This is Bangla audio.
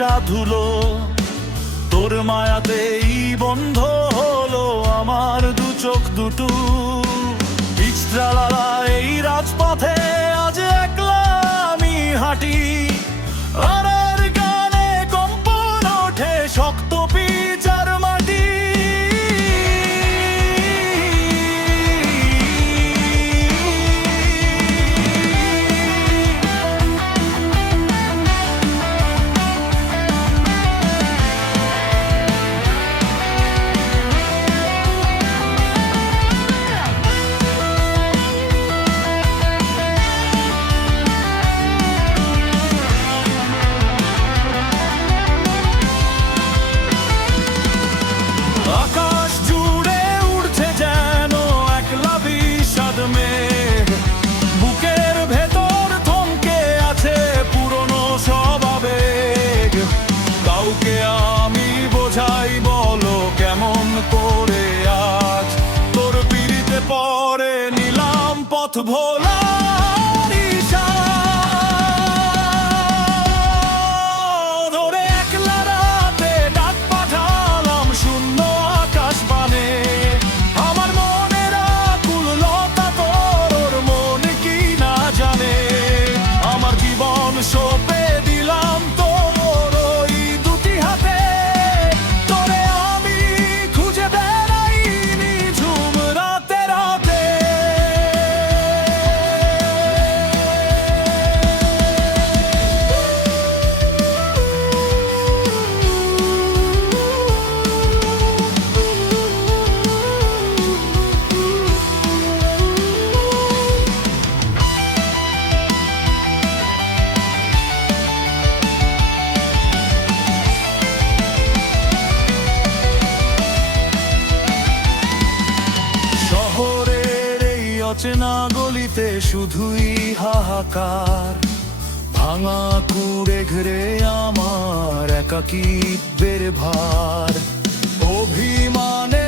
ভাষা ধুলো। তোর মায়াতেই বন্ধ হলো আমার দু চোখ দুটো। ইস্ত্রালালা এই রাজপথে আজ একলা আমি হাঁটি। আরের গানে কম্পন ওঠে শক্ত পিচ আর মাটি। আকাশ জুড়ে উড়ছে যেন একলা বিষাদ মেঘ। বুকের ভেতর থমকে আছে পুরনো সব আবেগ। কাউকে আমি বোঝাই বলো কেমন করে আজ। তোর পিড়িতে পরে নিলাম পথ ভোলা ধরে। একলা রাতে ডাক পাঠালাম শূন্য আকাশ বানে। আমার মনের আকুল লতা তোর মন কি না জানে। আমার জীবন সঁপে দিলাম তোর ওই দুটি হাতে। তোরে আমি খুঁজে বেড়াই নিঝুম রাতে রাতে। শহরের এই অচেনা গলিতে শুধুই হাহাকার। ভাঙা কুড়ে ঘিরে আমার একাকিত্বের ভার। অভিমানে